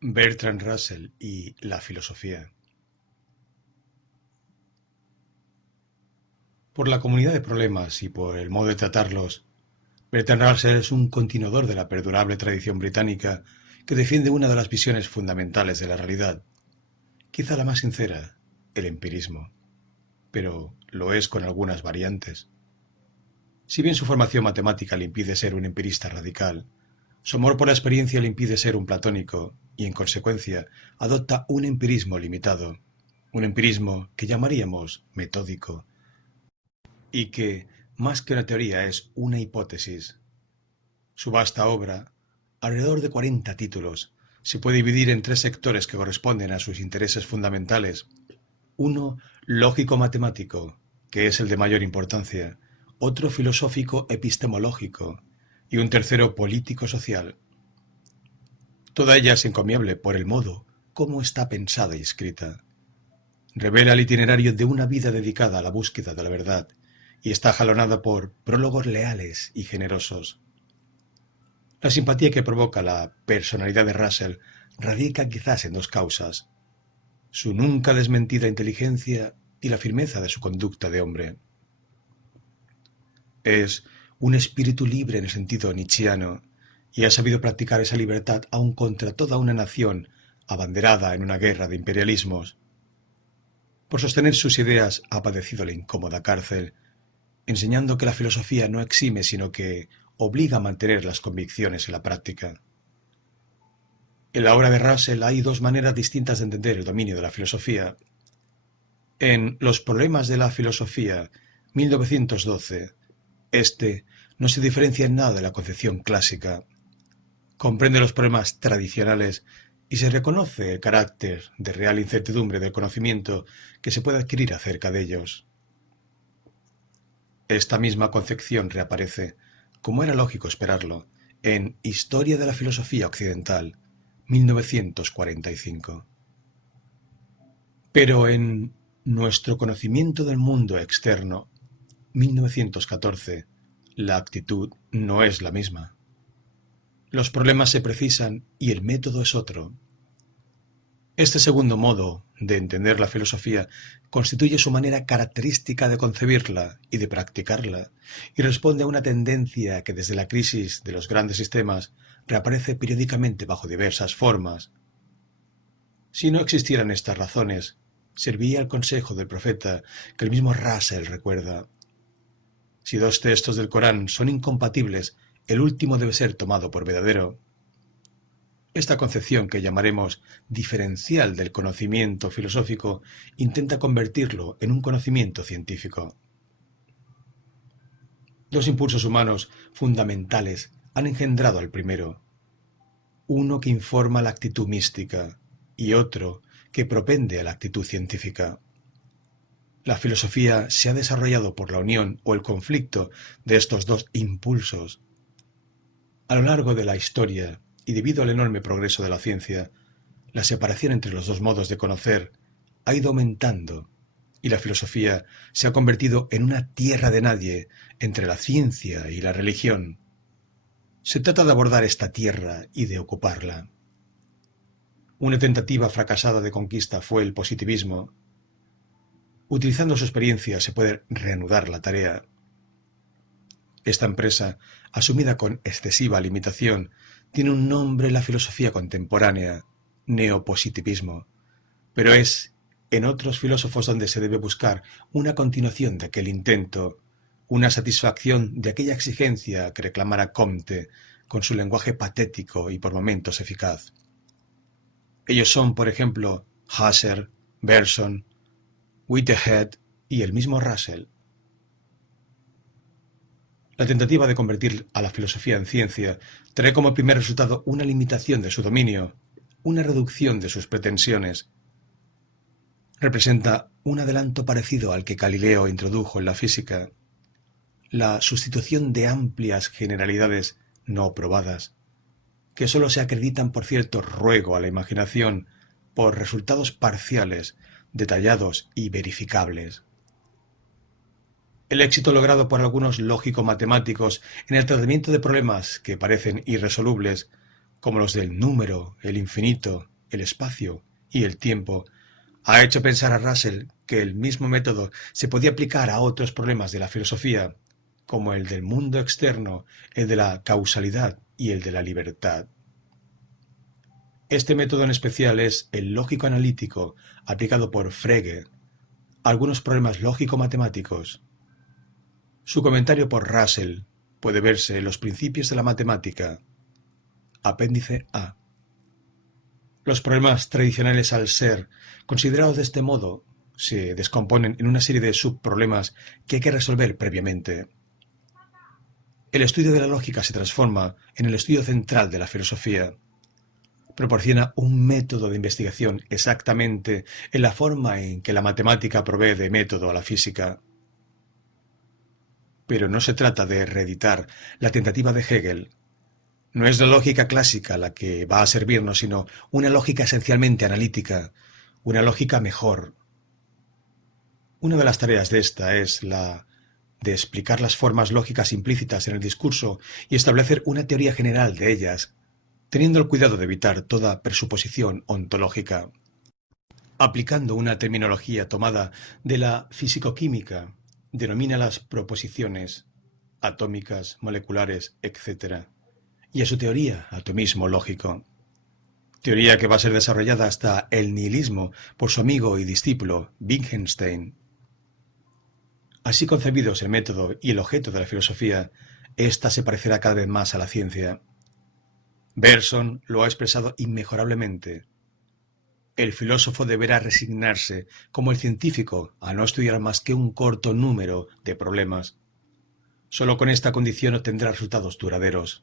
Bertrand Russell y la filosofía. Por la comunidad de problemas y por el modo de tratarlos, Bertrand Russell es un continuador de la perdurable tradición británica que defiende una de las visiones fundamentales de la realidad, quizá la más sincera, el empirismo, pero lo es con algunas variantes. Si bien su formación matemática le impide ser un empirista radical, su amor por la experiencia le impide ser un platónico y, en consecuencia, adopta un empirismo limitado, un empirismo que llamaríamos metódico y que, más que una teoría, es una hipótesis. Su vasta obra, alrededor de 40 títulos, se puede dividir en tres sectores que corresponden a sus intereses fundamentales. Uno lógico-matemático, que es el de mayor importancia, otro filosófico-epistemológico y un tercero político-social. Toda ella es encomiable por el modo como está pensada y escrita. Revela el itinerario de una vida dedicada a la búsqueda de la verdad y está jalonada por prólogos leales y generosos. La simpatía que provoca la personalidad de Russell radica quizás en dos causas: su nunca desmentida inteligencia y la firmeza de su conducta de hombre. Es un espíritu libre en el sentido nietzscheano y ha sabido practicar esa libertad aun contra toda una nación abanderada en una guerra de imperialismos. Por sostener sus ideas ha padecido la incómoda cárcel, enseñando que la filosofía no exime sino que obliga a mantener las convicciones en la práctica. En la obra de Russell hay dos maneras distintas de entender el dominio de la filosofía. En Los problemas de la filosofía, 1912, este no se diferencia en nada de la concepción clásica. Comprende los problemas tradicionales y se reconoce el carácter de real incertidumbre del conocimiento que se puede adquirir acerca de ellos. Esta misma concepción reaparece, como era lógico esperarlo, en Historia de la filosofía occidental, 1945. Pero en Nuestro conocimiento del mundo externo, 1914, la actitud no es la misma. Los problemas se precisan y el método es otro. Este segundo modo de entender la filosofía constituye su manera característica de concebirla y de practicarla, y responde a una tendencia que desde la crisis de los grandes sistemas reaparece periódicamente bajo diversas formas. Si no existieran estas razones, serviría el consejo del profeta que el mismo Russell recuerda: si dos textos del Corán son incompatibles, el último debe ser tomado por verdadero. Esta concepción, que llamaremos diferencial del conocimiento filosófico, intenta convertirlo en un conocimiento científico. Dos impulsos humanos fundamentales han engendrado al primero: uno que informa la actitud mística y otro que propende a la actitud científica. La filosofía se ha desarrollado por la unión o el conflicto de estos dos impulsos. A lo largo de la historia, y debido al enorme progreso de la ciencia, la separación entre los dos modos de conocer ha ido aumentando y la filosofía se ha convertido en una tierra de nadie entre la ciencia y la religión. Se trata de abordar esta tierra y de ocuparla. Una tentativa fracasada de conquista fue el positivismo. Utilizando su experiencia se puede reanudar la tarea. Esta empresa, asumida con excesiva limitación, tiene un nombre en la filosofía contemporánea: neopositivismo, pero es en otros filósofos donde se debe buscar una continuación de aquel intento, una satisfacción de aquella exigencia que reclamara Comte con su lenguaje patético y por momentos eficaz. Ellos son, por ejemplo, Husserl, Bergson, Whitehead y el mismo Russell. La tentativa de convertir a la filosofía en ciencia trae como primer resultado una limitación de su dominio, una reducción de sus pretensiones. Representa un adelanto parecido al que Galileo introdujo en la física: la sustitución de amplias generalidades no probadas, que sólo se acreditan por cierto ruego a la imaginación, por resultados parciales, detallados y verificables. El éxito logrado por algunos lógico-matemáticos en el tratamiento de problemas que parecen irresolubles como los del número, el infinito, el espacio y el tiempo, ha hecho pensar a Russell que el mismo método se podía aplicar a otros problemas de la filosofía, como el del mundo externo, el de la causalidad y el de la libertad. Este método en especial es el lógico-analítico aplicado por Frege a algunos problemas lógico-matemáticos. Su comentario por Russell puede verse en los Principios de la Matemática, apéndice A. Los problemas tradicionales, al ser considerados de este modo, se descomponen en una serie de subproblemas que hay que resolver previamente. El estudio de la lógica se transforma en el estudio central de la filosofía. Proporciona un método de investigación exactamente en la forma en que la matemática provee de método a la física. Pero no se trata de reeditar la tentativa de Hegel. No es la lógica clásica la que va a servirnos, sino una lógica esencialmente analítica, una lógica mejor. Una de las tareas de esta es la de explicar las formas lógicas implícitas en el discurso y establecer una teoría general de ellas, teniendo el cuidado de evitar toda presuposición ontológica. Aplicando una terminología tomada de la fisicoquímica, denomina las proposiciones atómicas, moleculares, etc., y a su teoría, atomismo lógico. Teoría que va a ser desarrollada hasta el nihilismo por su amigo y discípulo Wittgenstein. Así concebidos el método y el objeto de la filosofía, ésta se parecerá cada vez más a la ciencia. Bergson lo ha expresado inmejorablemente. El filósofo deberá resignarse, como el científico, a no estudiar más que un corto número de problemas. Solo con esta condición obtendrá resultados duraderos.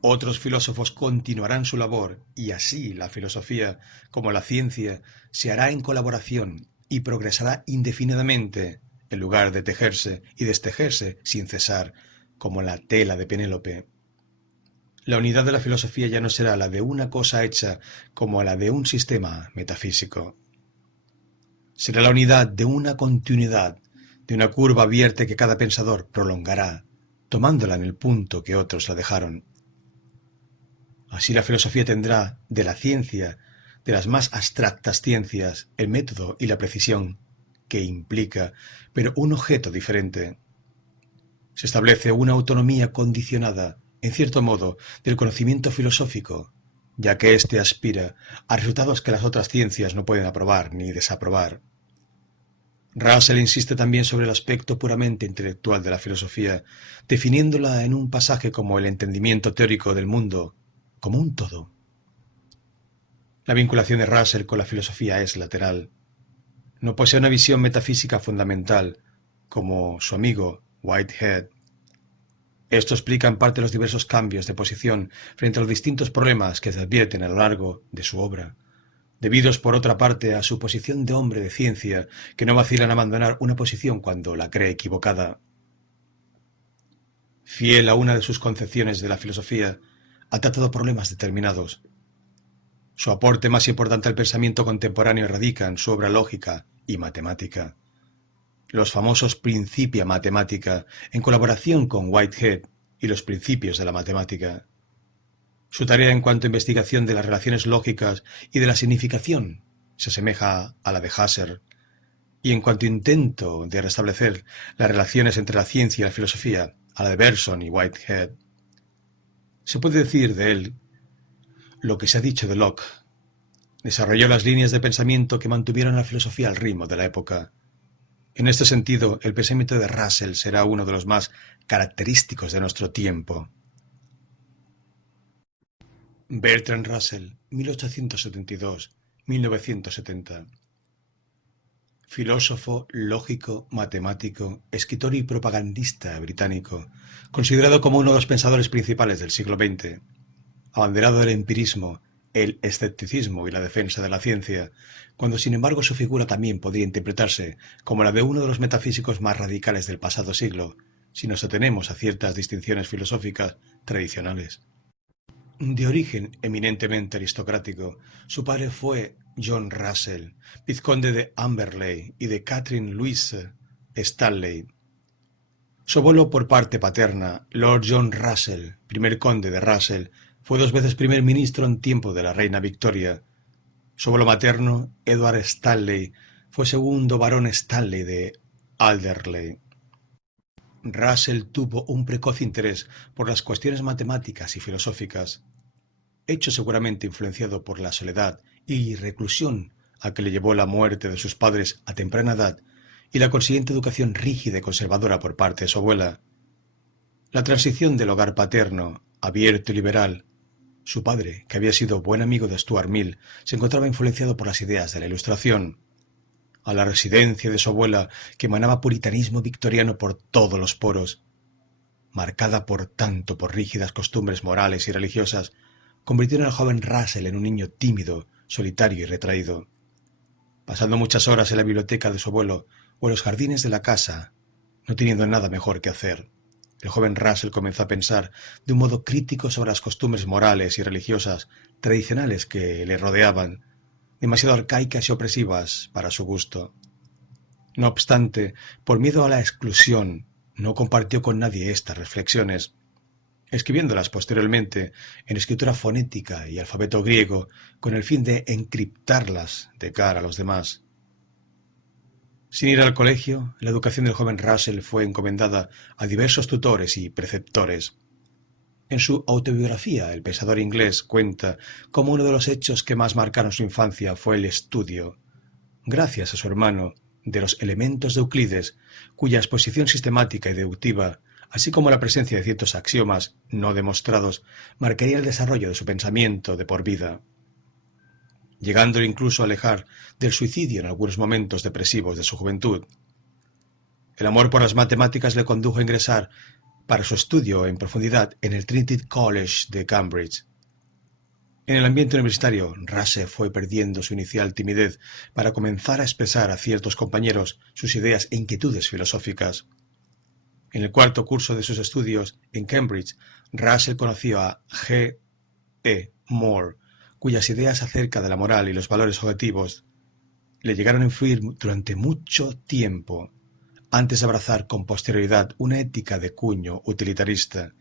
Otros filósofos continuarán su labor y así la filosofía, como la ciencia, se hará en colaboración y progresará indefinidamente, en lugar de tejerse y destejerse sin cesar, como la tela de Penélope. La unidad de la filosofía ya no será la de una cosa hecha como la de un sistema metafísico. Será la unidad de una continuidad, de una curva abierta que cada pensador prolongará, tomándola en el punto que otros la dejaron. Así la filosofía tendrá de la ciencia, de las más abstractas ciencias, el método y la precisión que implica, pero un objeto diferente. Se establece una autonomía condicionada, en cierto modo, del conocimiento filosófico, ya que éste aspira a resultados que las otras ciencias no pueden aprobar ni desaprobar. Russell insiste también sobre el aspecto puramente intelectual de la filosofía, definiéndola en un pasaje como el entendimiento teórico del mundo, como un todo. La vinculación de Russell con la filosofía es lateral. No posee una visión metafísica fundamental, como su amigo Whitehead. Esto explica en parte los diversos cambios de posición frente a los distintos problemas que se advierten a lo largo de su obra, debidos por otra parte a su posición de hombre de ciencia, que no vacila en abandonar una posición cuando la cree equivocada. Fiel a una de sus concepciones de la filosofía, ha tratado problemas determinados. Su aporte más importante al pensamiento contemporáneo radica en su obra lógica y matemática. Los famosos Principia Mathematica, en colaboración con Whitehead y los principios de la matemática. Su tarea en cuanto a investigación de las relaciones lógicas y de la significación se asemeja a la de Husserl, y en cuanto a intento de restablecer las relaciones entre la ciencia y la filosofía, a la de Bergson y Whitehead. Se puede decir de él lo que se ha dicho de Locke. Desarrolló las líneas de pensamiento que mantuvieron a la filosofía al ritmo de la época. En este sentido, el pensamiento de Russell será uno de los más característicos de nuestro tiempo. Bertrand Russell, 1872-1970. Filósofo, lógico, matemático, escritor y propagandista británico, considerado como uno de los pensadores principales del siglo XX, abanderado del empirismo, el escepticismo y la defensa de la ciencia, cuando sin embargo su figura también podría interpretarse como la de uno de los metafísicos más radicales del pasado siglo, si nos atenemos a ciertas distinciones filosóficas tradicionales. De origen eminentemente aristocrático, su padre fue John Russell, vizconde de Amberley y de Catherine Louise Stanley. Su abuelo por parte paterna, Lord John Russell, primer conde de Russell, Fue 2 veces primer ministro en tiempo de la reina Victoria. Su abuelo materno, Edward Stanley, fue segundo barón Stanley de Alderley. Russell tuvo un precoz interés por las cuestiones matemáticas y filosóficas, hecho seguramente influenciado por la soledad y reclusión a que le llevó la muerte de sus padres a temprana edad y la consiguiente educación rígida y conservadora por parte de su abuela. La transición del hogar paterno, abierto y liberal, su padre, que había sido buen amigo de Stuart Mill, se encontraba influenciado por las ideas de la Ilustración, a la residencia de su abuela, que emanaba puritanismo victoriano por todos los poros, marcada por tanto por rígidas costumbres morales y religiosas, convirtieron al joven Russell en un niño tímido, solitario y retraído. Pasando muchas horas en la biblioteca de su abuelo o en los jardines de la casa, no teniendo nada mejor que hacer, el joven Russell comenzó a pensar de un modo crítico sobre las costumbres morales y religiosas tradicionales que le rodeaban, demasiado arcaicas y opresivas para su gusto. No obstante, por miedo a la exclusión, no compartió con nadie estas reflexiones, escribiéndolas posteriormente en escritura fonética y alfabeto griego con el fin de encriptarlas de cara a los demás. Sin ir al colegio, la educación del joven Russell fue encomendada a diversos tutores y preceptores. En su autobiografía, el pensador inglés cuenta cómo uno de los hechos que más marcaron su infancia fue el estudio, gracias a su hermano, de los elementos de Euclides, cuya exposición sistemática y deductiva, así como la presencia de ciertos axiomas no demostrados, marcaría el desarrollo de su pensamiento de por vida, llegándolo incluso a alejar del suicidio en algunos momentos depresivos de su juventud. El amor por las matemáticas le condujo a ingresar para su estudio en profundidad en el Trinity College de Cambridge. En el ambiente universitario, Russell fue perdiendo su inicial timidez para comenzar a expresar a ciertos compañeros sus ideas e inquietudes filosóficas. En el cuarto curso de sus estudios en Cambridge, Russell conoció a G. E. Moore, cuyas ideas acerca de la moral y los valores objetivos le llegaron a influir durante mucho tiempo, antes de abrazar con posterioridad una ética de cuño utilitarista,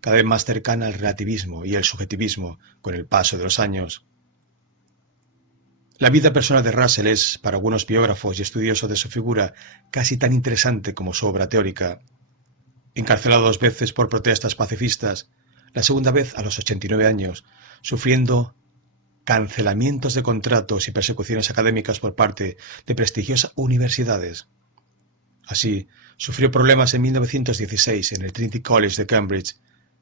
cada vez más cercana al relativismo y el subjetivismo con el paso de los años. La vida personal de Russell es, para algunos biógrafos y estudiosos de su figura, casi tan interesante como su obra teórica. Encarcelado 2 veces por protestas pacifistas, la segunda vez a los 89 años, sufriendo cancelamientos de contratos y persecuciones académicas por parte de prestigiosas universidades. Así, sufrió problemas en 1916 en el Trinity College de Cambridge,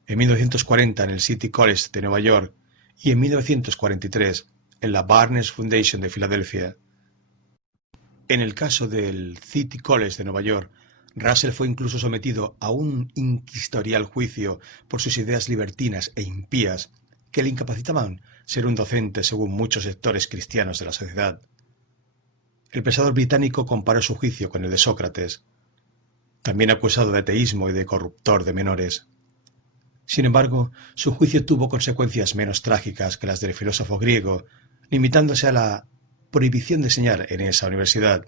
en 1940 en el City College de Nueva York y en 1943 en la Barnes Foundation de Filadelfia. En el caso del City College de Nueva York, Russell fue incluso sometido a un inquisitorial juicio por sus ideas libertinas e impías que le incapacitaban ser un docente según muchos sectores cristianos de la sociedad. El pensador británico comparó su juicio con el de Sócrates, también acusado de ateísmo y de corruptor de menores. Sin embargo, su juicio tuvo consecuencias menos trágicas que las del filósofo griego, limitándose a la prohibición de enseñar en esa universidad.